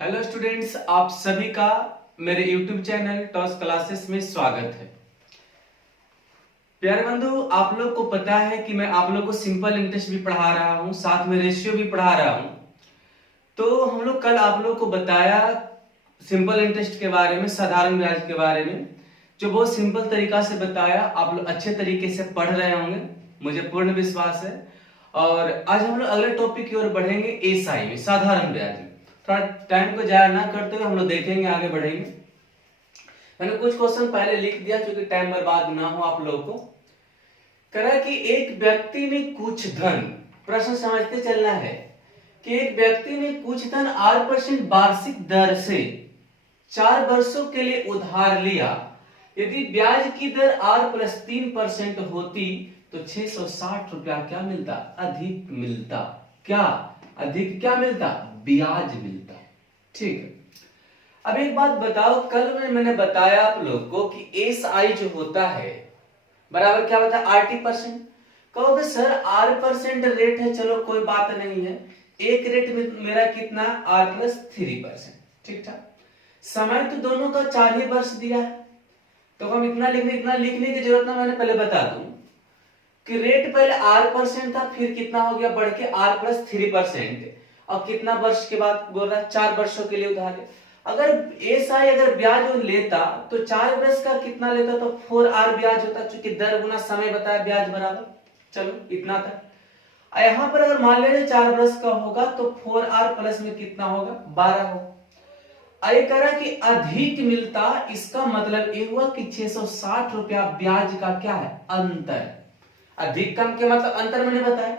Hello students, आप सभी का मेरे YouTube चैनल टॉस क्लासेस में स्वागत है। प्यारे बंधु, आप लोग को पता है कि मैं आप लोग को सिंपल इंटरेस्ट भी पढ़ा रहा हूं, साथ में रेशियो भी पढ़ा रहा हूं। तो हम लोग कल आप लोग को बताया सिंपल इंटरेस्ट के बारे में, साधारण ब्याज के बारे में, जो बहुत सिंपल तरीका से बताया। आप लोग अच्छे तरीके से पढ़ रहे होंगे, मुझे पूर्ण विश्वास है। और आज हम लोग अगले टॉपिक की ओर बढ़ेंगे, एसआई में, साधारण ब्याज में। थोड़ा टाइम को जाया ना करते हुए हम लोग देखेंगे, आगे बढ़ेंगे। मैंने कुछ क्वेश्चन पहले लिख दिया क्योंकि टाइम बर्बाद ना हो आप लोगों को। करा कि एक व्यक्ति ने कुछ धन, प्रश्न समझते चलना है कि एक व्यक्ति ने कुछ धन 8% वार्षिक दर से 4 वर्षों के लिए उधार लिया। यदि ब्याज की दर आर प्लस 3% होती तो 660 रुपया क्या मिलता? अधिक मिलता। क्या अधिक क्या मिलता? ब्याज मिलता। ठीक है। अब एक बात बताओ, कल में मैंने बताया आप लोग को कि एस आई जो होता है बराबर क्या होता है? RT%। कहोगे सर R% रेट है, चलो कोई बात नहीं है। एक रेट में मेरा कितना? R+3%। ठीक ठाक। समय तो दोनों का 4 ही वर्ष दिया है, तो हम इतना लिखने की जरूरत ना, मैंने पहले बता दूं कि रेट पहले R% था, फिर कितना हो गया बढ़ के R+3%। और कितना वर्ष के बाद बोल रहा है? 4 वर्षों के लिए उधार है। अगर एसआई अगर ब्याज वो लेता तो 4 वर्ष का कितना लेता? तो 4R ब्याज होता, क्योंकि दर गुना समय बताया ब्याज बराबर। चलो इतना था। यहां पर अगर मान लीजिए 4 वर्ष का होगा तो 4R प्लस में कितना होगा? 12 होगा। ये करा कि अधिक मिलता, इसका मतलब ये हुआ कि 660 रुपया ब्याज का क्या है? अंतर। अधिक कम के मतलब अंतर मैंने बताया।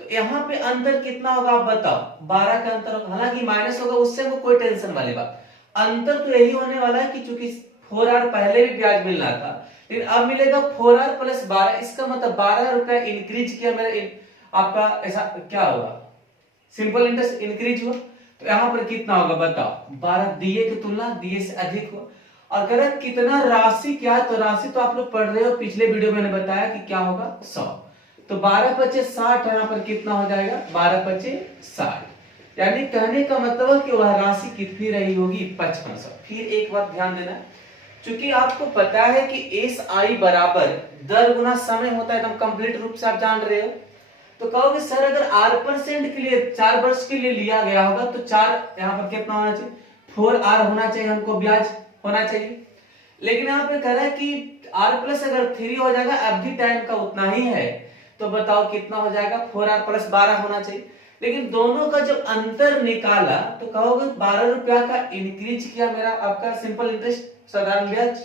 तो यहाँ पे अंतर कितना होगा आप बताओ? 12 का अंतर होगा। हालांकि माइनस होगा, उससे वो कोई टेंशन वाली बात। अंतर तो यही होने वाला है कि चूंकि 4R पहले भी ब्याज मिल रहा था, लेकिन अब मिलेगा 4R प्लस 12। इसका मतलब 12 रुपया इंक्रीज किया मेरा, आपका ऐसा क्या होगा? सिंपल इंटरेस्ट इंक्रीज हुआ। तो यहां पर कितना होगा बताओ? 12 दिए की तुलना दिए से अधिक हुआ। अगर कितना राशि, क्या तो राशि तो आप लोग पढ़ रहे हो, पिछले वीडियो में मैंने बताया कि क्या होगा? 100। तो 12×5=60, यहां पर कितना हो जाएगा? 12×5=60। यानी कहने का मतलब कि वह राशि कितनी रही होगी? 5500। फिर एक बात ध्यान देना, क्योंकि आपको पता है कि एस आई बराबर दर गुना समय होता है, एकदम कंप्लीट रूप से आप जान रहे हो। तो कहोगे सर अगर R% के लिए 4 वर्ष के लिए लिया गया होगा तो 4 यहाँ पर कितना होना चाहिए? 4R होना चाहिए, हमको ब्याज होना चाहिए। लेकिन यहाँ पे कह रहा है कि R+ अगर 3 हो जाएगा, अब भी टाइम का उतना ही है, तो बताओ कितना हो जाएगा? 4R + 12 होना चाहिए। लेकिन दोनों का जब अंतर निकाला तो कहोगे 12 रुपया का इंक्रीज किया मेरा आपका सिंपल इंटरेस्ट, साधारण ब्याज।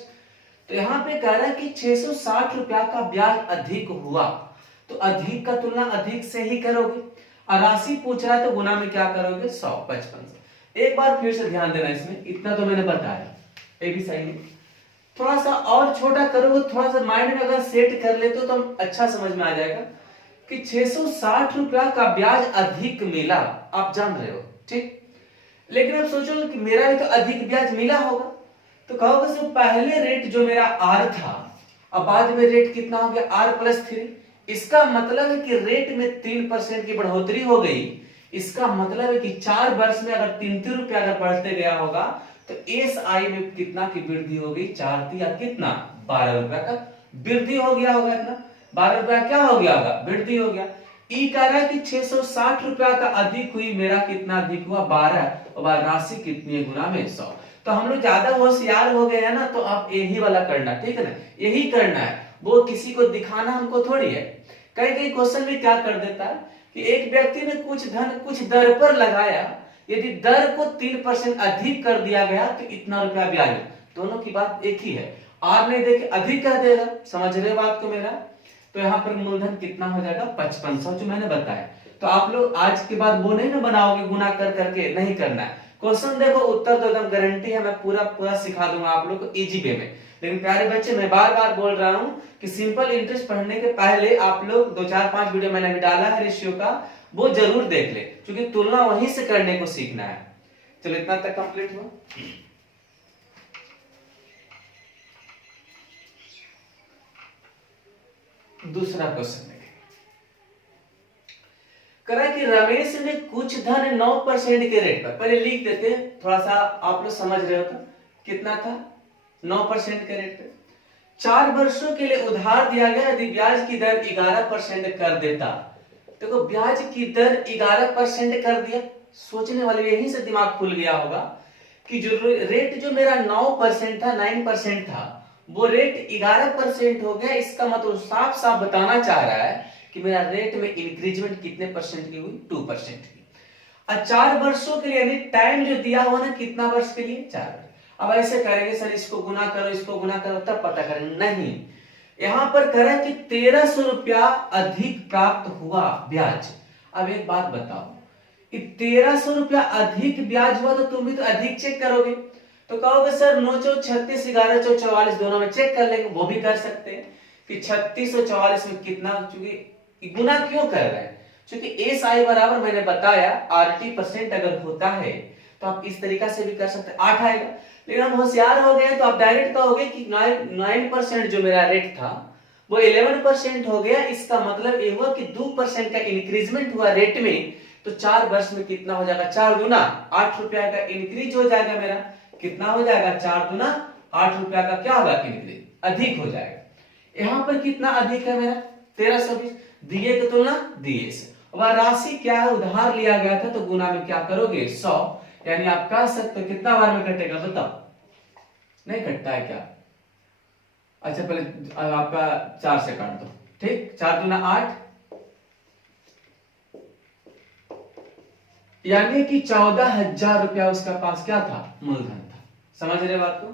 तो यहाँ पे कह रहा है कि 660 रुपया का ब्याज अधिक हुआ, तो अधिक का तुलना अधिक से ही करोगे। और राशि पूछ रहा है तो गुना में क्या करोगे? 100, 55। एक बार फिर से ध्यान देना, इसमें इतना तो मैंने बताया, ये भी सही है। थोड़ा सा और छोटा करोगे, थोड़ा सा माइंड में अगर सेट कर लेते हो तो अच्छा समझ में आ जाएगा कि 660 रुपया का ब्याज अधिक मिला, आप जान रहे हो, ठीक। लेकिन अब सोचो कि मेरा भी तो अधिक ब्याज मिला होगा, तो कहोगे सर पहले रेट जो मेरा R था, अब बाद में रेट कितना हो गया? R+3। इसका मतलब है कि रेट में 3% की बढ़ोतरी हो गई। इसका मतलब है कि 4 वर्ष में अगर 3 रुपया अगर बढ़ते गया होगा तो एस आई में कितना की वृद्धि हो गई? 4 या कितना? 12 रुपया का वृद्धि हो गया होगा। इतना 12 रुपया क्या हो गया होगा? वृद्धि हो गया। ई कह रहा है कि 660 रुपया का अधिक हुई, मेरा कितना अधिक हुआ? 12। और राशि कितनी है? गुना में 100। तो हम लोग ज्यादा होशियार हो गए हैं ना, तो आप यही वाला करना, ठीक है ना, यही करना है। वो किसी को दिखाना हमको थोड़ी है। कई कई क्वेश्चन में क्या कर देता है कि एक व्यक्ति ने कुछ धन कुछ दर पर लगाया, यदि दर को 3% अधिक कर दिया गया तो इतना रुपया ब्याज। दोनों की बात एक ही है। आप नहीं देखे अधिक कर देगा, समझ रहे बात को मेरा? तो यहाँ पर मूलधन कितना हो जाएगा? 5500, जो मैंने बताया। तो आप लोग आज के बाद वो नहीं ना बनाओगे गुना कर करके, नहीं करना है। क्वेश्चन देखो, उत्तर तो एकदम गारंटी है, मैं पूरा पूरा सिखा दूंगा आप लोग को इजी वे में। लेकिन प्यारे बच्चे, मैं बार बार बोल रहा हूं कि सिंपल इंटरेस्ट पढ़ने के पहले आप लोग 2 4 5 वीडियो मैंने भी डाला है रेशियो का, वो जरूर देख ले, क्योंकि तुलना वहीं से करने को सीखना है। चलो इतना तक कंप्लीट हुआ। दूसरा क्वेश्चन देखें। करा कि रमेश ने कुछ धन 9% के रेट पर, पहले लिख देते हैं, थोड़ा सा आप लोग समझ रहे हो तो, कितना था 9% के रेट पे 4 वर्षों के लिए उधार दिया गया। यदि ब्याज की दर 11% कर देता, देखो ब्याज की दर 11% कर दिया, सोचने वाले यहीं से दिमाग खुल गया होगा कि जो रेट जो मेरा 9% था, 9% था, वो रेट 11% हो गया। इसका मतलब साफ साफ बताना चाह रहा है कि मेरा रेट में इंक्रीजमेंट कितने परसेंट की हुई, 2% की। और 4 वर्षों के लिए, यानी टाइम जो दिया हुआ ना, कितना वर्ष के लिए, 4 वर्ष। अब ऐसे करेंगे सर, इसको गुना करो, इसको गुना करो, तब पता करेंगे, नहीं, यहां पर करें कि 1300 रुपया अधिक प्राप्त हुआ ब्याज। अब एक बात बताओ, 1300 रुपया अधिक ब्याज हुआ तो तुम भी तो अधिक चेक करोगे, तो कहोगे सर 9 चौ 36, 11 चौ 44, दोनों में चेक कर लेंगे, वो भी कर सकते हैं कि 36 और 44 में कितना, चूंकि गुना क्यों कर रहे हैं, क्योंकि एस आई बराबर मैंने बताया 80% अगर होता है तो आप इस तरीका से भी कर सकते हैं, 8 आएगा। लेकिन हम होशियार हो गए तो आप डायरेक्ट कहोगे कि 9% जो मेरा रेट था वो 11% हो गया। इसका मतलब ये हुआ कि 2% का इंक्रीजमेंट हुआ रेट में, तो 4 वर्ष में कितना हो जाएगा, 4 दूना 8 रुपया का इंक्रीज हो जाएगा मेरा, कितना हो जाएगा, 4 दूना 8 रुपया का क्या होगा, इंक्रीज, अधिक हो जाएगा। यहां पर कितना अधिक है मेरा, 1320, दिए की तुलना दिए से। वह राशि क्या है, उधार लिया गया था, तो गुना में क्या करोगे, 100, यानी आप कह सकते हो कितना बार में कटेगा, बताओ, नहीं कटता है क्या, अच्छा पहले आपका 4 से काट दो, ठीक, 4 दूना 8, यानी कि 14,000 रुपया उसका पास क्या था, मूलधन था। समझ रहे बात को,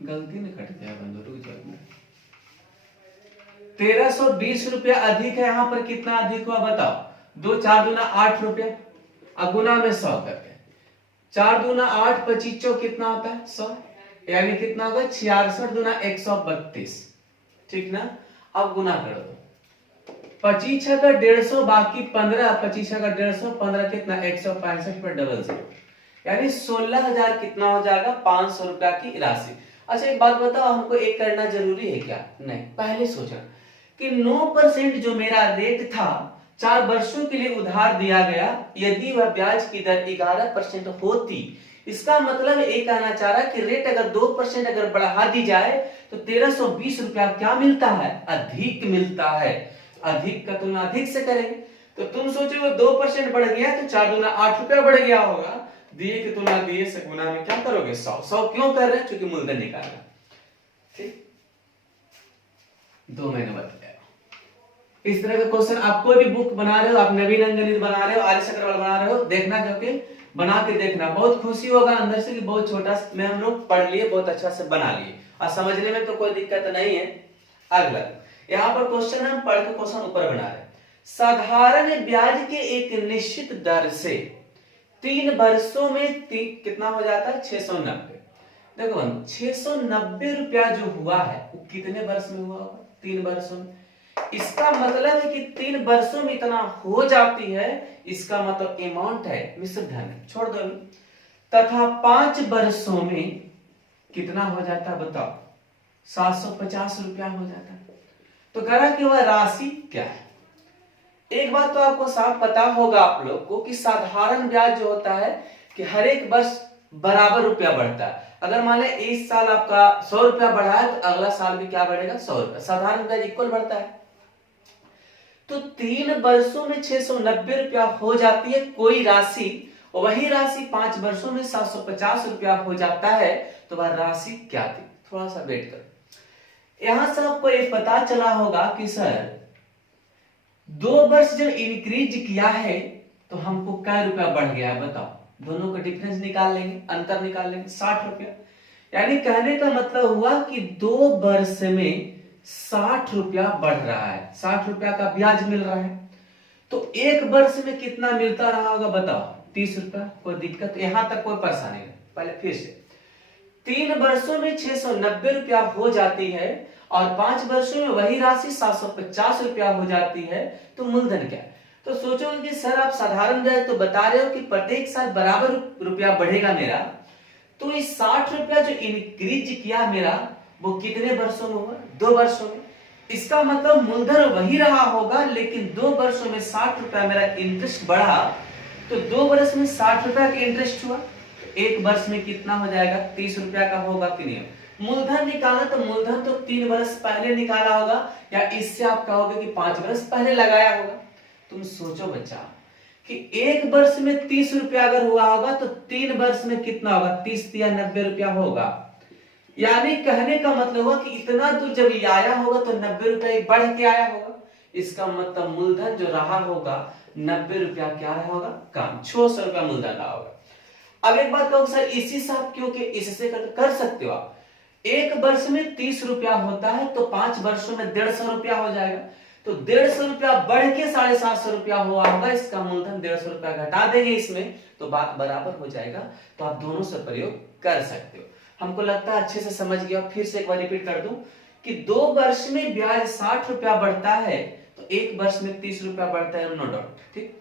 गलती में कट गया बंदो, रुक जाओ। 1320 रुपया अधिक है, यहां पर कितना अधिक हुआ बताओ, 2 4 दूना 8 रुपया, अगुना में 100 करके, 4 दूना 8, 25 कितना होता है 100, यानी कितना होगा 66 दूना 132, ठीक ना। अब गुना करो तो 25 का 150, बाकी 15, 25 का 150, 15 कितना 165 पर डबल 0, यानी 16,000 कितना हो जाएगा, 500 रुपया की राशि। अच्छा एक बात बताओ, हमको एक करना जरूरी है क्या, नहीं, पहले सोचा कि 9% जो मेरा रेट था, 4 वर्षों के लिए उधार दिया गया, यदि वह ब्याज की दर 11% होती, इसका मतलब एक कहना चाह रहा है कि रेट अगर 2% अगर बढ़ा दी जाए तो 1320 रुपया क्या मिलता है, अधिक मिलता है। अधिक का तुलना अधिक से करेंगे, तो तुम सोचो 2% बढ़ गया तो 4 दूना 8 रुपया बढ़ गया होगा, दिए की तुलना दिए से गुना में क्या करोगे, 100। 100 क्यों कर रहे हैं, क्योंकि मूलधन निकालना, ठीक, 2 महीने बताया। इस तरह का क्वेश्चन आप कोई भी बुक बना रहे हो, आप नवीन अंगणित बना रहे हो, आर्य अग्रवाल बना रहे हो, देखना, जो कि बना के देखना, बहुत खुशी होगा अंदर से कि बहुत छोटा में हम लोग पढ़ लिए, बहुत अच्छा से बना लिए, और समझने में तो कोई दिक्कत नहीं है। अगला यहाँ पर क्वेश्चन हम पढ़ के क्वेश्चन ऊपर बना रहे हैं, साधारण ब्याज के एक निश्चित दर से 3 वर्षों में कितना हो जाता है, 690। देखो 690 रुपया जो हुआ है वो कितने वर्ष में हुआ होगा, 3 वर्षों में। इसका मतलब है कि 3 वर्षों में इतना हो जाती है, इसका मतलब अमाउंट है, मिश्र धन है, छोड़ दो अभी। तथा 5 वर्षों में कितना हो जाता है बताओ, 750 रुपया हो जाता है। तो कह कि वह राशि क्या है। एक बात तो आपको साफ पता होगा आप लोग को कि साधारण ब्याज जो होता है कि हर एक वर्ष बराबर रुपया बढ़ता है। अगर मान ले इस साल आपका 100 रुपया बढ़ा है तो अगला साल भी क्या बढ़ेगा, 100 रुपया, साधारण ब्याज इक्वल बढ़ता है। तो 3 वर्षों में 690 रुपया हो जाती है कोई राशि, वही राशि 5 वर्षों में 750 रुपया हो जाता है, तो वह राशि क्या थी, थोड़ा सा वेट करो। यहां से आपको ये पता चला होगा कि सर 2 वर्ष जब इंक्रीज किया है तो हमको क्या रुपया बढ़ गया है बताओ, दोनों का डिफरेंस निकाल लेंगे, अंतर निकाल लेंगे, 60 रुपया। यानी कहने का मतलब हुआ कि 2 वर्ष में 60 रुपया बढ़ रहा है, 60 रुपया का ब्याज मिल रहा है। तो 1 वर्ष में कितना मिलता रहा होगा बताओ, 30 रुपया। कोई दिक्कत, यहां तक कोई परेशानी नहीं। पहले फिर से 3 वर्षों में 690 रुपया हो जाती है और 5 वर्षों में वही राशि 750 रुपया हो जाती है, तो मूलधन क्या है। तो सोचोगे कि सर आप साधारण ब्याज तो बता रहे हो कि प्रत्येक साल बराबर रुपया बढ़ेगा मेरा, तो इस 60 रुपया जो इंक्रीज किया मेरा, वो कितने वर्षों में हुआ? 2 वर्षों में। इसका मतलब मूलधन वही रहा होगा, लेकिन 2 वर्षों में 60 रुपया मेरा इंटरेस्ट बढ़ा, तो 2 वर्ष में 60 रुपया का इंटरेस्ट हुआ, तो 1 वर्ष में कितना हो जाएगा? 30 रुपया का होगा कि नहीं? मूलधन निकाला तो मूलधन तो 3 वर्ष पहले निकाला होगा, या इससे आप कहोगे कि 5 वर्ष पहले लगाया होगा। तुम सोचो बच्चा कि 1 वर्ष में 30 रुपया अगर हुआ होगा तो 3 वर्ष में कितना होगा? 30 या 90 रुपया होगा। यानी कहने का मतलब हुआ कि इतना दूर जब ये आया होगा तो 90 रुपया बढ़ के आया होगा। इसका मतलब मूलधन जो रहा होगा 90 रुपया क्या रहा होगा? कम। 600 रुपया मूलधन रहा होगा। अब एक बात कहो सर, इसी से आप क्योंकि इससे कर सकते हो आप, 1 वर्ष में 30 रुपया होता है तो 5 वर्षों में 150 रुपया हो जाएगा, तो 150 रुपया बढ़ के 750 रुपया हुआ होगा। इसका मूलधन 150 रुपया घटा देंगे इसमें तो बात बराबर हो जाएगा। तो आप दोनों से प्रयोग कर सकते हो। हमको लगता है अच्छे से समझ गया। फिर से एक बार रिपीट कर दूं कि 2 वर्ष में ब्याज 60 रुपया बढ़ता है तो 1 वर्ष में 30 रुपया बढ़ता है, नो डाउट। ठीक।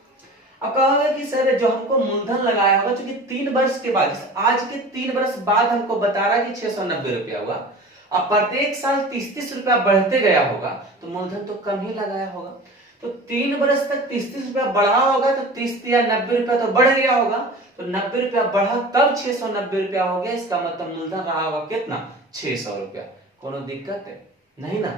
अब कहोगे कि सर जो हमको मूलधन लगाया होगा, क्योंकि 3 वर्ष के बाद, आज के 3 वर्ष बाद हमको बता रहा है कि 690 रुपया हुआ, अब प्रत्येक साल 30-30 रुपया बढ़ते गया होगा तो मूलधन तो कम ही लगाया होगा। तो 3 वर्ष तक 30-30 रुपया बढ़ा होगा तो 30 या 90 रुपया तो बढ़ गया होगा, तो 90 रुपया बढ़ा तब 690 रुपया हो गया। इसका मतलब मूलधन रहा होगा कितना? 600 रुपया। कोनो दिक्कत है? नहीं ना,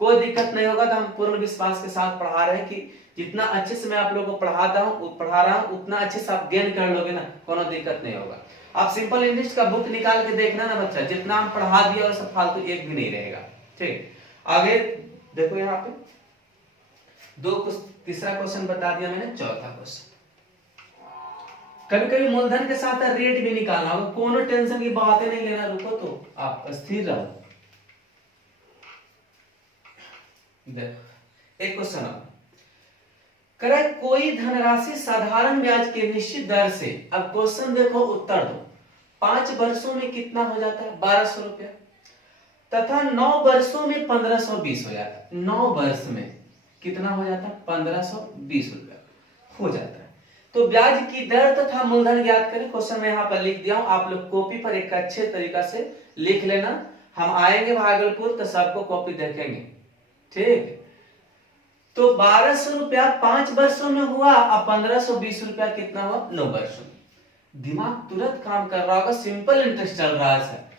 कोई दिक्कत नहीं होगा। तो हम पूर्ण विश्वास के साथ पढ़ा रहे हैं कि जितना अच्छे से मैं आप लोगों को पढ़ा रहा हूं उतना अच्छे से आप गेन कर लोगे ना, कोनो दिक्कत नहीं होगा। आप सिंपल इंग्लिश का बुक निकाल के देखना ना बच्चा, जितना हम पढ़ा दिया और सब फालतू एक भी नहीं रहेगा। ठीक, आगे देखो यहाँ पे तीसरा क्वेश्चन बता दिया मैंने, चौथा क्वेश्चन। कभी कभी मूलधन के साथ रेट भी निकालना होगा, कोनो टेंशन की बातें नहीं लेना, रुको तो आप स्थिर रहो। देखो एक क्वेश्चन करे, कोई धनराशि साधारण ब्याज के निश्चित दर से, अब क्वेश्चन देखो उत्तर दो, 5 वर्षों में कितना हो जाता है? 1200 रुपया, तथा 9 वर्षों में 1520 हो जाता है। 9 वर्ष में कितना हो जाता है? 1520 रुपया हो जाता है। तो ब्याज की दर तथा मूलधन ज्ञात करें। क्वेश्चन मैं यहाँ पर लिख दिया हूं, आप लोग कॉपी पर एक अच्छे तरीका से लिख लेना। हम आएंगे भागलपुर तो सबको कॉपी देखेंगे। ठीक, तो 1200 रुपया 5 वर्षों में हुआ, अब 1520 रुपया कितना हुआ? 9 वर्षों में। दिमाग तुरंत काम कर रहा होगा, सिंपल इंटरेस्ट चल रहा है।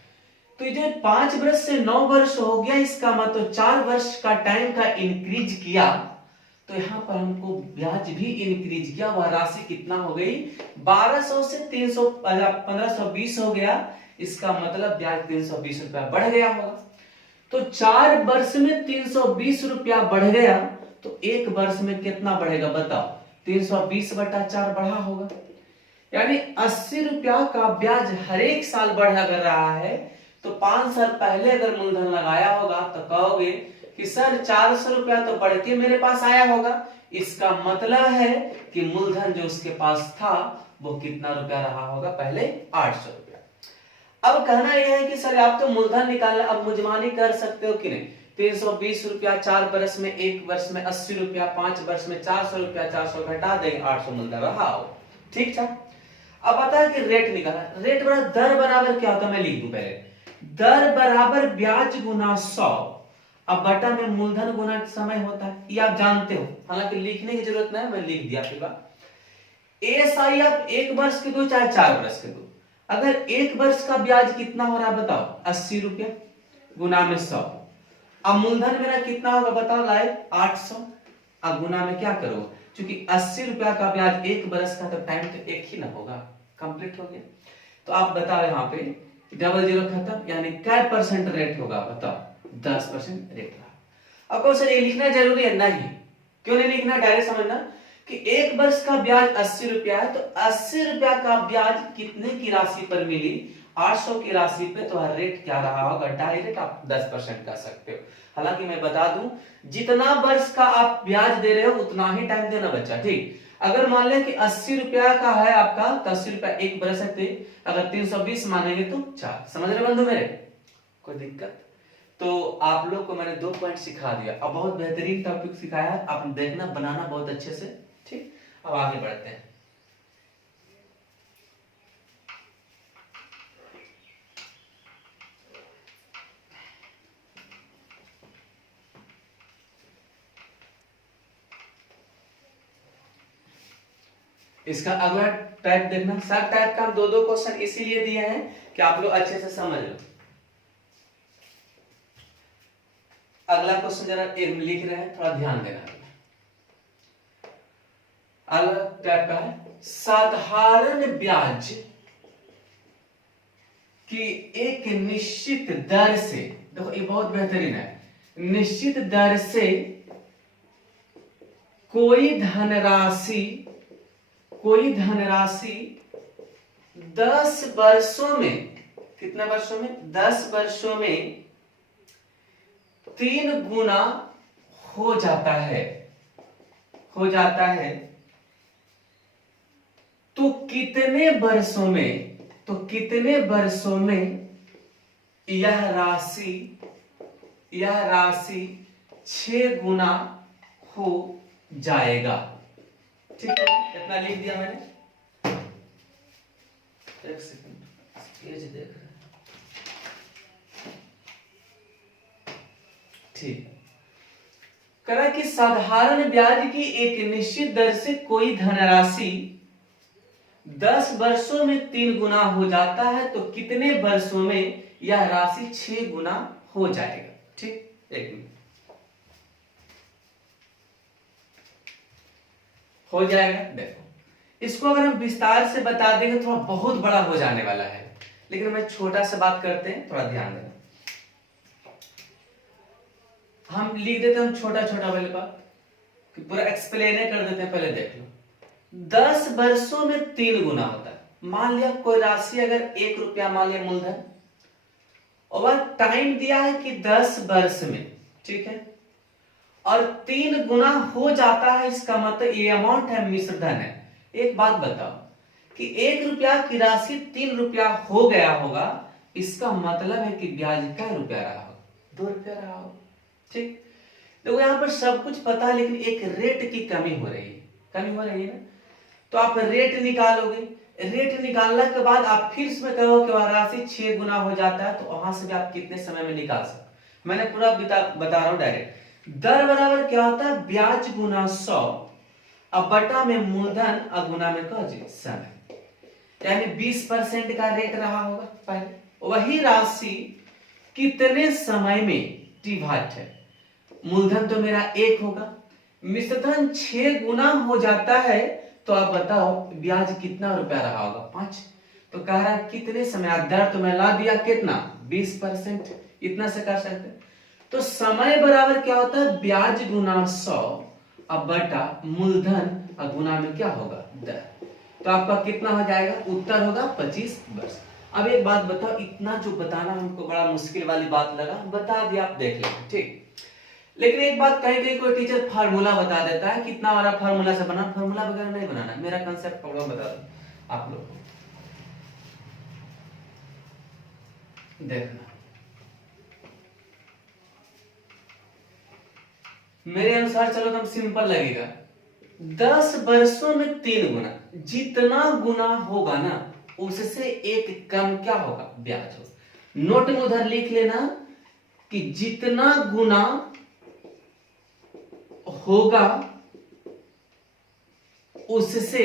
तो ये 5 वर्ष से 9 वर्ष हो गया, इसका मतलब 4 वर्ष का टाइम का इंक्रीज किया, तो यहाँ पर हमको ब्याज भी इंक्रीज किया। वह राशि कितना हो गई? 1200 से 1520 हो गया। इसका मतलब ब्याज 320 रुपया बढ़ गया होगा। तो 4 वर्ष में 320 रुपया बढ़ गया, तो 1 वर्ष में कितना बढ़ेगा बताओ? 320/4 बढ़ा होगा। यानी 80 रुपया का ब्याज हर एक साल बढ़ा कर रहा है। तो 5 साल पहले अगर मूलधन लगाया होगा तो कहोगे कि सर 400 रुपया तो बढ़ के मेरे पास आया होगा। इसका मतलब है कि मूलधन जो उसके पास था वो कितना रुपया रहा होगा? पहले 800 रुपया। अब कहना यह है कि सर आप तो मूलधन निकालना, अब मुजमानी कर सकते हो कि नहीं? 320 रुपया 4 वर्ष में, 1 वर्ष में 80 रुपया, 5 वर्ष में 400 रुपया, 400 घटा देंगे, 800 मूलधन रहा हो। ठीक था। अब बता है कि रेट निकाला। रेट बराबर दर बराबर क्या होता है? मैं लिख दूं पहले, दर बराबर ब्याज गुना 100, अब बटा में मूलधन गुना समय होता है, ये आप जानते हो, हालांकि लिखने की जरूरत नहीं, मैं लिख दिया फिर बात। एएसआई आप 1 वर्ष के दो चाहे 4 वर्ष के दो, अगर 1 वर्ष का ब्याज कितना हो रहा है बताओ? 80 रुपया गुना में 100। अब मूलधन मेरा कितना होगा बताओ? लाइक 800। अब गुना में क्या करो? क्योंकि 80 रुपया का ब्याज 1 वर्ष का, तो टाइम तो एक ही ना होगा, कंप्लीट हो गया। तो आप बताओ यहाँ पे 00 खत्म, यानी क्या परसेंट रेट होगा बताओ? 10% रेट रहा। अब सर ये लिखना जरूरी है? नहीं। क्यों नहीं लिखना? डायरेक्ट समझना कि 1 वर्ष का ब्याज 80 रुपया है, तो 80 रुपया का ब्याज कितने की राशि पर मिली? 800 की राशि पे। तो रेट क्या रहा होगा? डायरेक्ट आप 10% कर सकते हो। हालांकि मैं बता दूं, जितना वर्ष का आप ब्याज दे रहे हो उतना ही टाइम देना बच्चा। ठीक, अगर मान ले कि 80 रुपया का है आपका, तो 80 रुपया 1 वर्ष है, अगर 320 मानेंगे तो 4। समझ रहे बंधु मेरे? कोई दिक्कत? तो आप लोग को मैंने 2 पॉइंट सिखा दिया, अब बहुत बेहतरीन टॉपिक सिखाया है, आप देखना बनाना बहुत अच्छे से। ठीक, अब आगे बढ़ते हैं। इसका अगला टाइप देखना, सब टाइप का हम दो दो क्वेश्चन इसीलिए दिए हैं कि आप लोग अच्छे से समझ लो। अगला क्वेश्चन जरा लिख रहे हैं, थोड़ा ध्यान देना। अगला टाइप का है साधारण ब्याज की एक निश्चित दर से, देखो ये बहुत बेहतरीन है, निश्चित दर से कोई धनराशि 10 वर्षों में, कितने वर्षों में, 10 वर्षों में 3 गुना हो जाता है, तो कितने वर्षों में यह राशि 6 गुना हो जाएगा। ठीक है, इतना लिख दिया मैंने। एक सेकंड, पेज देख रहे हैं। ठीक, करा कि साधारण ब्याज की एक निश्चित दर से कोई धनराशि 10 वर्षों में 3 गुना हो जाता है, तो कितने वर्षों में यह राशि 6 गुना हो जाएगा। ठीक, एक मिनट हो जाएगा। देखो इसको अगर हम विस्तार से बता देंगे थोड़ा बहुत बड़ा हो जाने वाला है, लेकिन मैं छोटा सा बात करते हैं, थोड़ा ध्यान देना। हम लिख देते हैं, हम छोटा वाली बात कि पूरा एक्सप्लेन कर देते हैं। पहले देख लो, 10 वर्षों में 3 गुना होता है। मान लिया कोई राशि अगर 1 रुपया, मान लिया मूलधन, और टाइम दिया है कि 10 वर्ष में, ठीक है, और 3 गुना हो जाता है, इसका मतलब ये अमाउंट है, मिश्र धन है। एक बात बताओ कि 1 रुपया की राशि 3 रुपया हो गया होगा, इसका मतलब है कि ब्याज क्या रुपया रहा होगा, 2 रुपया रहा होगा। ठीक, देखो यहाँ पर सब कुछ पता है, लेकिन एक रेट की कमी हो रही है ना, तो आप रेट निकालोगे। रेट निकालने के बाद आप फिर इसमें कहो कि वह राशि 6 गुना हो जाता है, तो वहां से भी आप कितने समय में निकाल सकते। मैंने पूरा बता रहा हूं डायरेक्ट। दर बराबर क्या होता है, ब्याज गुना 100 अब बटा में मूलधन और गुना में समय, यानी 20% का रेट रहा होगा पहले। वही राशि कितने समय में, टी भाट है, मूलधन तो मेरा 1 होगा, मिश्रधन 6 गुना हो जाता है, तो आप बताओ ब्याज कितना रुपया रहा होगा, 5। तो कह रहा है कितने समय, दर तो मैं ला दिया कितना, 20%, इतना से कर सकते। तो समय बराबर क्या होता है, ब्याज गुना 100 अब बटा मूलधन और गुना में क्या होगा, दर। तो आपका कितना हो जाएगा, उत्तर होगा 25 वर्ष। अब एक बात बताओ, इतना जो बताना हमको बड़ा मुश्किल वाली बात लगा, बता दिया, आप देख लेंगे। ठीक, लेकिन एक बात, कहीं कोई टीचर फार्मूला बता देता है, कितना वाला फार्मूला से बना, फार्मूला वगैरह नहीं बनाना, मेरा कंसेप्ट प्रॉब्लम बता दूं आप लोग को। देखना, मेरे अनुसार चलो एकदम सिंपल लगेगा। 10 वर्षों में 3 गुना, जितना गुना होगा ना उससे एक कम क्या होगा, ब्याज होगा। नोट में उधर लिख लेना कि जितना गुना होगा उससे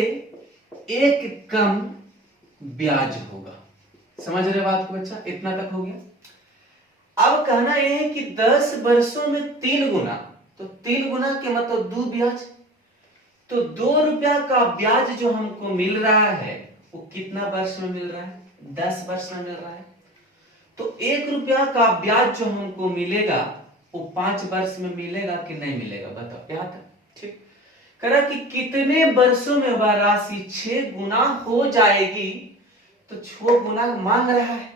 एक कम ब्याज होगा। समझ रहे बात को बच्चा, इतना तक हो गया। अब कहना यह है कि 10 वर्षों में 3 गुना, तो 3 गुना के मतलब 2 ब्याज, तो 2 रुपया का ब्याज जो हमको मिल रहा है वो कितना वर्ष में मिल रहा है, 10 वर्ष में मिल रहा है। तो 1 रुपया का ब्याज जो हमको मिलेगा वो 5 वर्ष में मिलेगा कि नहीं मिलेगा, बताओ। यहाँ तक ठीक। करा कि कितने वर्षों में वह राशि 6 गुना हो जाएगी, तो 6 गुना मांग रहा है,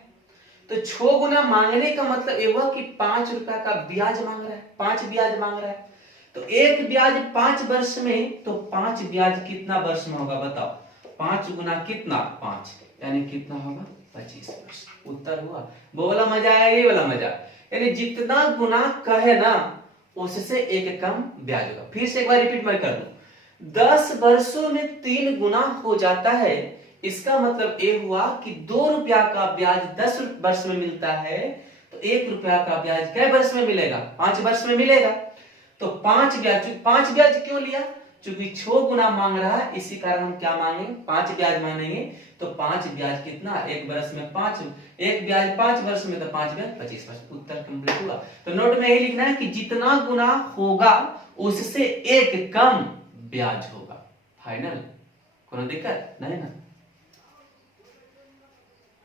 तो 6 गुना मांगने का मतलब ये हुआ कि 5 रुपया का ब्याज मांग रहा है, 5 ब्याज मांग रहा है। तो एक ब्याज 5 वर्ष में, तो 5 ब्याज कितना वर्ष में होगा बताओ, 5 गुना कितना 5, यानी कितना होगा 25 वर्ष। उत्तर हुआ। वो वाला मजा आया, ये वाला मजा, यानी जितना गुना कहे ना उससे एक कम ब्याज होगा। फिर से एक बार रिपीट मैं कर दूं, 10 वर्षों में 3 गुना हो जाता है, इसका मतलब ये हुआ कि 2 रुपया का ब्याज 10 वर्ष में मिलता है, तो 1 रुपया का ब्याज कै वर्ष में मिलेगा, 5 वर्ष में मिलेगा। तो 5 ब्याज क्यों लिया, चूंकि 6 गुना मांग रहा है, इसी कारण हम क्या मांगेंगे, 5 ब्याज मांगेंगे। तो 5 ब्याज कितना, एक बरस में 5, एक ब्याज 5 वर्ष में, तो 5 ब्याज 25 वर्ष। उत्तर कंप्लीट हुआ। तो नोट में यही लिखना है कि जितना गुना होगा उससे एक कम ब्याज होगा। फाइनल, कोई दिक्कत नहीं ना।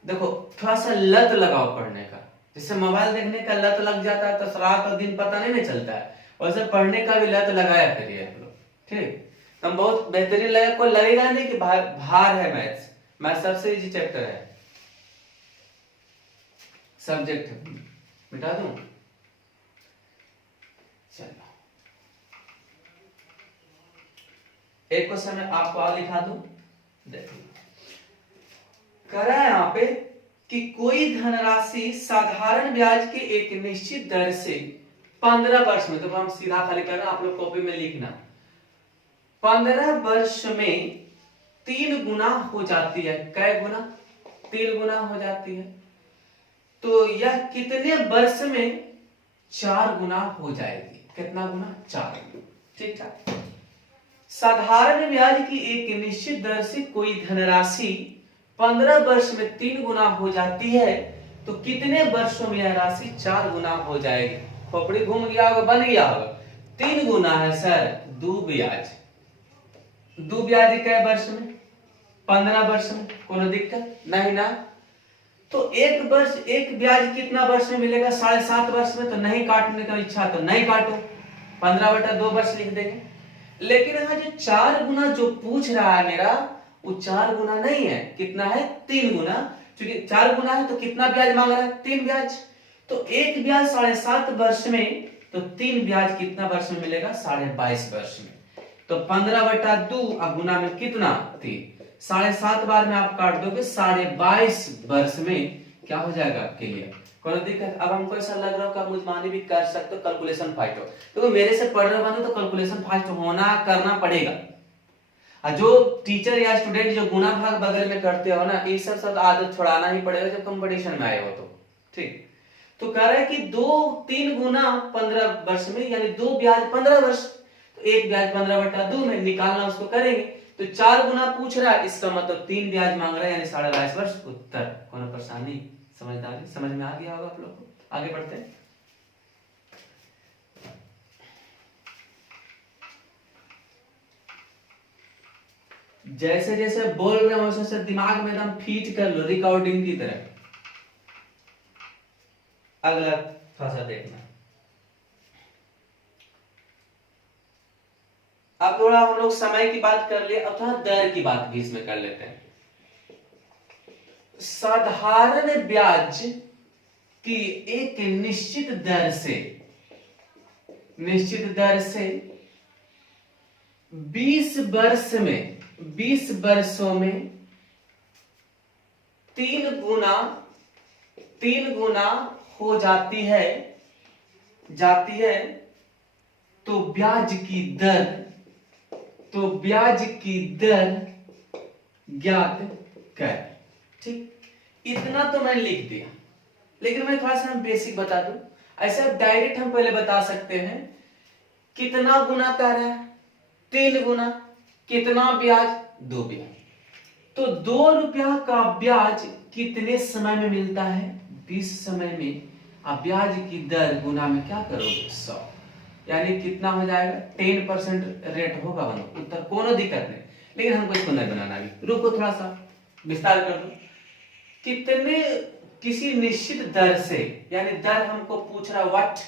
देखो थोड़ा सा लत लगाओ पढ़ने का, जैसे मोबाइल देखने का लत लग जाता है तो रात और दिन पता नहीं चलता है, वैसे पढ़ने का भी लत लगाया करिए आप लोग, ठीक। हम बहुत बेहतरीन लगे, कोई लगेगा नहीं कि भार है मैथ्स। मैथ्स सबसे इजी चैप्टर है, सब्जेक्ट है। मिटा दूं, चलो एक क्वेश्चन में आपको और लिखा दूं, देखिए कह रहा है यहाँ पे कि कोई धनराशि साधारण ब्याज के एक निश्चित दर से 15 वर्ष में, तो हम सीधा खाली कर रहे हैं, आप लोग कॉपी में लिखना, 15 वर्ष में 3 गुना हो जाती है। कै गुना, 3 गुना हो जाती है। तो यह कितने वर्ष में 4 गुना हो जाएगी। कितना गुना, 4। ठीक ठाक। साधारण ब्याज की एक निश्चित दर से कोई धनराशि 15 वर्ष में 3 गुना हो जाती है, तो कितने वर्षों में यह राशि 4 गुना हो जाएगी। खोपड़ी घूम गया होगा, बन गया होगा। 3 गुना है सर, 2 ब्याज, 2 ब्याज कै वर्ष में, 15 वर्ष में, कोई दिक्कत नहीं ना। तो एक वर्ष, एक ब्याज कितना वर्ष में मिलेगा, 7.5 वर्ष में। तो नहीं काटने का इच्छा तो नहीं काटो, 15/2 वर्ष लिख देंगे। लेकिन यहाँ जो 4 गुना जो पूछ रहा है मेरा, वो 4 गुना नहीं है, कितना है, 3 गुना। क्योंकि 4 गुना है तो कितना ब्याज मांग रहा है, 3 ब्याज। तो एक ब्याज 7.5 वर्ष में, तो 3 ब्याज कितना वर्ष में मिलेगा, 22.5 वर्ष में। तो 15/2 और गुना में कितना, 3, 7.5 बार में आप काट दोगे, 22.5 वर्ष में क्या हो जाएगा आपके लिए, कोई दिक्कत। अब हमको ऐसा लग रहा है मुझमानी भी कर सकते हो, कैलकुलेशन फास्ट हो, तो मेरे से पढ़ रहे बनो तो कैलकुलेशन फास्ट होना करना पड़ेगा। और जो टीचर या स्टूडेंट जो गुना भाग बगल में करते हो ना, ये सब आदत छोड़ाना ही पड़ेगा जब कंपटीशन में आए हो तो, ठीक। तो कह रहा है कि 2-3 गुना 15 वर्ष में, यानी 2 ब्याज 15 वर्ष, तो एक ब्याज 15/2 में निकालना, उसको करेंगे। तो 4 गुना पूछ रहा है, इसका मतलब 3 ब्याज मांग रहा है, यानी 22.5 वर्ष। उत्तर, कोनो परेशानी, समझदारी समझ में आ गया होगा आप लोग को। आगे बढ़ते हैं। जैसे जैसे बोल रहे हो वैसे दिमाग में एकदम फीट कर लो, रिकॉर्डिंग की तरह। अगला थोड़ा सा देखना, अब थोड़ा हम लोग समय की बात कर लिए, अब थोड़ा दर की बात भी इसमें कर लेते हैं। साधारण ब्याज की एक निश्चित दर से 20 वर्षों में 3 गुना हो जाती है, तो ब्याज की दर ज्ञात कर। ठीक, इतना तो मैं लिख दिया, लेकिन मैं थोड़ा सा बेसिक बता दूं। ऐसा डायरेक्ट हम पहले बता सकते हैं, कितना गुना कर रहा है, 3 गुना, कितना ब्याज, 2 ब्याज। तो 2 रुपया का ब्याज कितने समय में मिलता है, 20 समय में। अब ब्याज की दर गुना में क्या करोगे, 100, यानी कितना हो जाएगा, 10% रेट होगा। उत्तर, कोनो दिक्कत नहीं, लेकिन हमको इसको नहीं बनाना अभी, रुको थोड़ा सा विस्तार कर दो। कितने, किसी निश्चित दर से, यानी दर हमको पूछ रहा व्हाट,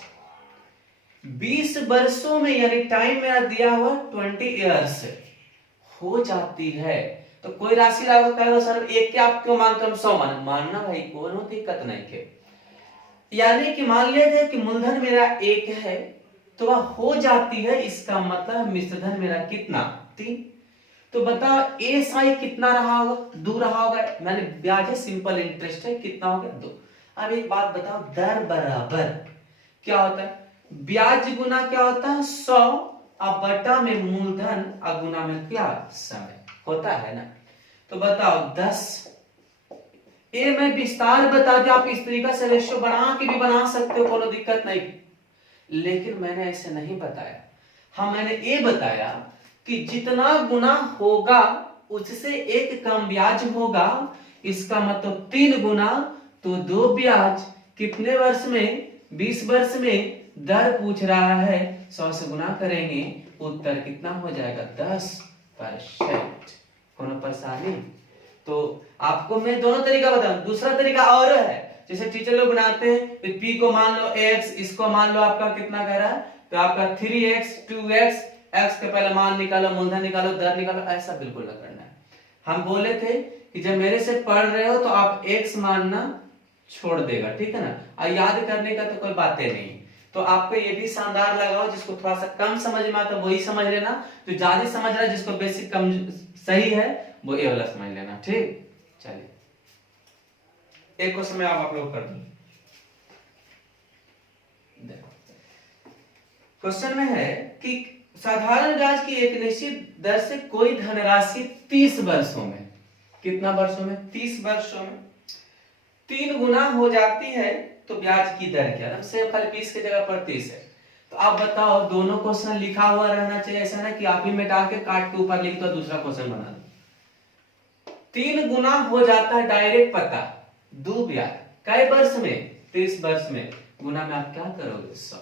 20 वर्षों में, यानी टाइम मेरा दिया हुआ 20 ईयर्स हो जाती है। तो कोई राशि लागू कहेगा सर एक के आप क्यों मानते हो, हम 100 मानना भाई, कोनो दिक्कत नहीं के। यानी कि मान लेते कि मूलधन मेरा 1 है, तो वह हो जाती है, इसका मतलब मिश्रधन मेरा कितना, 3। तो बताओ एसआई कितना रहा होगा, 2 रहा होगा, मैंने ब्याज है, सिंपल इंटरेस्ट है, कितना हो गया, 2। अब एक बात बताओ, दर बराबर क्या होता है, ब्याज गुना क्या होता है, 100, अब बटा में मूलधन, अब गुना में क्या, समय होता है ना। तो बताओ 10, ये मैं विस्तार बता दिया, आप इस तरीका से रेशियो बना के भी बना सकते हो, कोनो दिक्कत नहीं। लेकिन मैंने ऐसे नहीं बताया। हाँ, मैंने ये बताया कि जितना गुना होगा उससे एक कम ब्याज होगा, इसका मतलब 3 गुना, तो 2 ब्याज कितने वर्ष में, 20 वर्ष में दर पूछ रहा है, 100 से गुना करेंगे, उत्तर कितना हो जाएगा 10%। कोनो परेशानी? तो आपको मैं दोनों तरीका बताऊं, दूसरा तरीका और है, जैसे टीचर लोग बनाते हैं, पी को मान लो x, इसको मान लो आपका कितना कह रहा है, तो आपका 3x 2x, x के पहले मान निकालो, मूलधन निकालो, दर निकालो, ऐसा बिल्कुल न करना है। हम बोले थे कि जब मेरे से पढ़ रहे हो तो आप x मानना छोड़ देगा, ठीक है ना, और याद करने का तो कोई बातें नहीं। तो आपको ये भी शानदार लगाओ, जिसको थोड़ा सा कम समझ में आता वही समझ लेना, जो ज्यादा समझ रहा है, जिसको बेसिक कम सही है वो ये वाला समझ लेना, ठीक। चलिए एक क्वेश्चन में आप लोग कर दो। क्वेश्चन में है कि साधारण ब्याज की एक निश्चित दर से कोई धनराशि 30 वर्षों में, कितना वर्षों में, 30 वर्षों में 3 गुना हो जाती है, तो ब्याज की दर क्या है, सेम खाली 20 की जगह पर 30 है। तो आप बताओ, दोनों क्वेश्चन लिखा हुआ रहना चाहिए, ऐसा ना कि आप ही मिटा के काट के ऊपर लिख दो, दूसरा क्वेश्चन बना दो। 3 गुना हो जाता है डायरेक्ट पता, 2 ब्याज कई वर्ष में, 30 वर्ष में, गुना में आप क्या करोगे 100,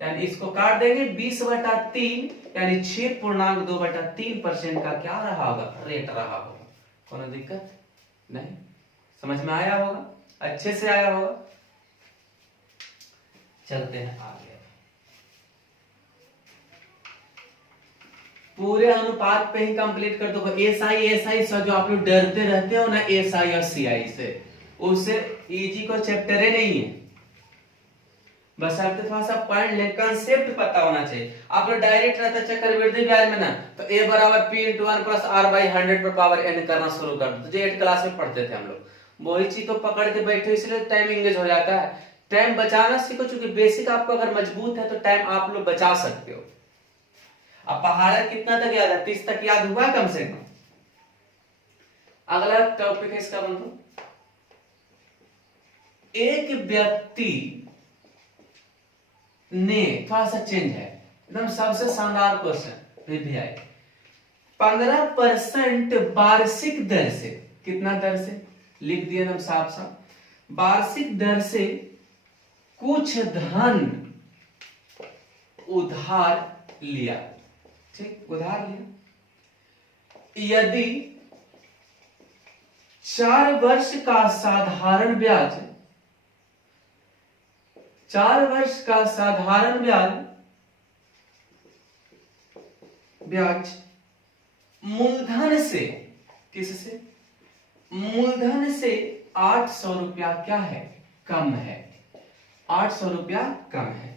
यानी इसको काट देंगे, 20/3 यानी 6.2/3% का क्या रहा होगा, रेट रहा होगा। कोनो दिक्कत नहीं, समझ में आया होगा, अच्छे से आया होगा। चलते हैं आगे, पूरे अनुपात पे ही कंप्लीट कर दो। एसआई जो आप लोग डरते रहते हो ना एसआई और सीआई से, उससे इजी को चैप्टर ही नहीं है, बस आपको थोड़ा सा पढ़ ले, कंसेप्ट पता होना चाहिए। आप लोग डायरेक्ट रहता चक्रवृद्धि ब्याज में ना, तो a बराबर p × 1 + r/100 पर पावर n करना शुरू कर दो, जो 8 क्लास में पढ़ते थे हम लोग, वही चीज तो पकड़ के बैठे, इसलिए टाइम एंगेज हो जाता है। टाइम बचाना सीखो, चूंकि बेसिक आपको अगर मजबूत है तो टाइम आप लोग बचा सकते हो। अब पहाड़ कितना तक याद है, 30 तक याद हुआ कम से कम। अगला टॉपिक है इसका बंधु, एक व्यक्ति ने, थोड़ा सा चेंज है, एकदम सबसे शानदार क्वेश्चन भी आए, 15% वार्षिक दर से, कितना दर से लिख दिया एकदम साफ साफ, वार्षिक दर से कुछ धन उधार लिया, ठीक, उधार लिया, यदि 4 वर्ष का साधारण ब्याज, 4 वर्ष का साधारण ब्याज मूलधन से, किससे, मूलधन से 800 रुपया क्या है, कम है, 800 रुपया कम है,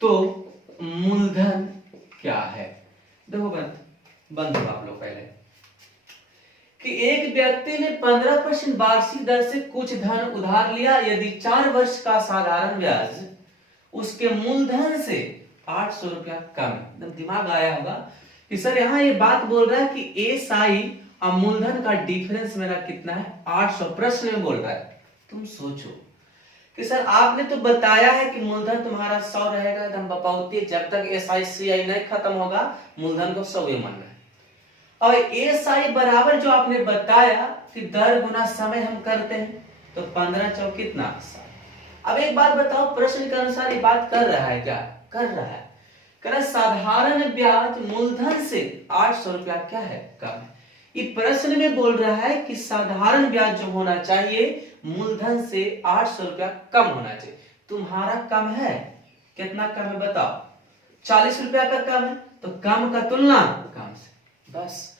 तो मूलधन क्या है। देखो बंधु आप लोग पहले कि एक व्यक्ति ने 15% वार्षिक दर से कुछ धन उधार लिया, यदि 4 वर्ष का साधारण ब्याज उसके मूलधन से 800 रुपया कम है। दिमाग आया होगा कि सर यहाँ ये बात बोल रहा है कि एसआई और मूलधन का डिफरेंस मेरा कितना है, 800, प्रश्न में बोल रहा है। तुम सोचो कि सर आपने तो बताया है कि मूलधन तुम्हारा 100 रहेगा, एकदम बपाउती, जब तक एसआई सीआई नहीं खत्म होगा मूलधन को 100 ही मानना है, और एसआई बराबर जो आपने बताया कि दर गुना समय हम करते हैं, तो 15 चौक कितना 60। अब एक बात बताओ, प्रश्न के अनुसार ये बात कर रहा है, क्या कर रहा है, कह रहा साधारण ब्याज मूलधन से 800 रुपया क्या है, कम है। ये प्रश्न में बोल रहा है कि साधारण ब्याज जो होना चाहिए मूलधन से 800 रुपया कम होना चाहिए, तुम्हारा कम है, कितना कम है बताओ, 40 रुपया का कम है, तो कम का तुलना कम से, बस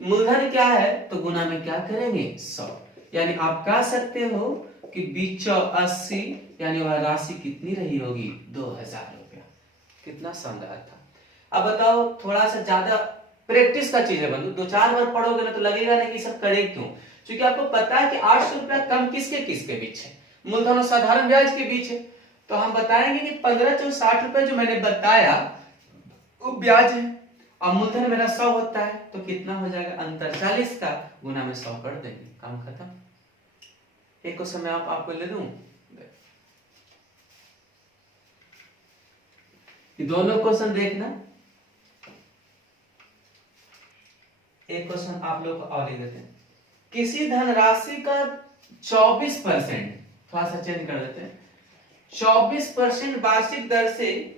मूलधन क्या है तो गुना में क्या करेंगे 100, यानी आप कह सकते हो कि 20/80 यानी वह राशि कितनी रही होगी 2000 रुपया। कितना शानदार था। अब बताओ, थोड़ा सा ज्यादा प्रैक्टिस का चीज है बंधु, 2-4 बार पढ़ोगे ना तो लगेगा नहीं कि सब करे क्यों, क्योंकि आपको पता है कि 800 रुपया कम किसके किसके बीच है, मूलधन और साधारण ब्याज के बीच है। तो हम बताएंगे कि 15/60 रुपया जो मैंने बताया वो ब्याज है, और मूलधन मेरा 100 होता है, तो कितना हो जाएगा, अंतर 40 का, गुना में 100 कर देंगे, काम खत्म। एक क्वेश्चन मैं आपको ले दूं, दोनों क्वेश्चन देखना, एक क्वेश्चन आप लोग को और लिख देते हैं। किसी धनराशि का 24%, थोड़ा सा चेंज कर देते हैं, 24% वार्षिक दर से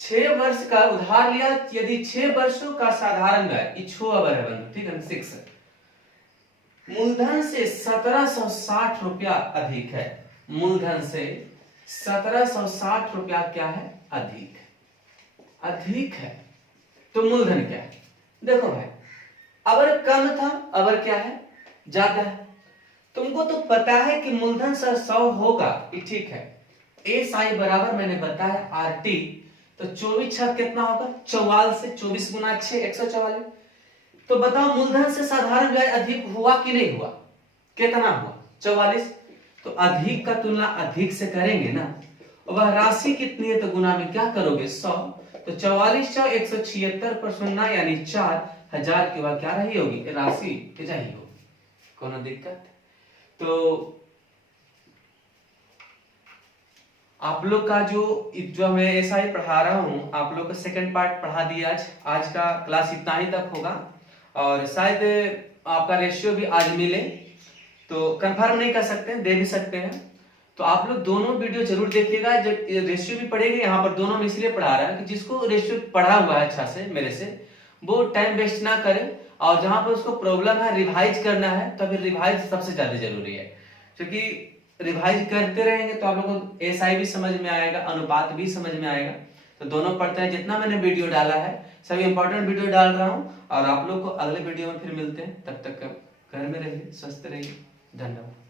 6 वर्ष का उधार लिया, यदि 6 वर्षों का साधारण ब्याज, ठीक है, 6 मूलधन से 1760 रुपया अधिक है, मूलधन से 1760 रुपया क्या है, अधिक है। तो मूलधन क्या है, देखो भाई, अगर कम था, अगर क्या है, ज्यादा है। तुमको तो पता है कि मूलधन सर 100 होगा, ठीक है। एसआई बराबर मैंने बताया आरटी, तो 24 छक कितना होगा, 44 से 24 गुना 6 144। तो बताओ मूलधन से साधारण ब्याज अधिक हुआ कि नहीं हुआ, कितना हुआ, 44। तो अधिक का तुलना अधिक से करेंगे ना, वह राशि कितनी है तो गुना में क्या करोगे, 100। तो 44 × 176 पर सुनना, यानी 4000 के बाद क्या रही होगी, राशि रही होगी, कोनो दिक्कत। तो आप लोग का जो मैं ऐसा ही पढ़ा रहा हूँ, आप लोग का सेकंड पार्ट पढ़ा दिया आज का क्लास इतना ही तक होगा, और शायद आपका रेशियो भी आज मिले, तो कंफर्म नहीं कर सकते, दे भी सकते हैं। तो आप लोग दोनों वीडियो जरूर देखिएगा, जब रेशियो भी पढ़ेंगे यहाँ पर, दोनों में इसलिए पढ़ा रहा है कि जिसको रेशियो पढ़ा हुआ है अच्छा से मेरे से, वो टाइम वेस्ट ना करे, और जहां पर उसको प्रॉब्लम है रिवाइज करना है, तो फिर रिवाइज सबसे ज्यादा जरूरी है, क्योंकि रिवाइज करते रहेंगे तो आप लोगों को एसआई भी समझ में आएगा, अनुपात भी समझ में आएगा। तो दोनों पढ़ते हैं, जितना मैंने वीडियो डाला है सभी इंपॉर्टेंट वीडियो डाल रहा हूँ, और आप लोग को अगले वीडियो में फिर मिलते हैं, तब तक घर में रहिए, स्वस्थ रहिए, धन्यवाद।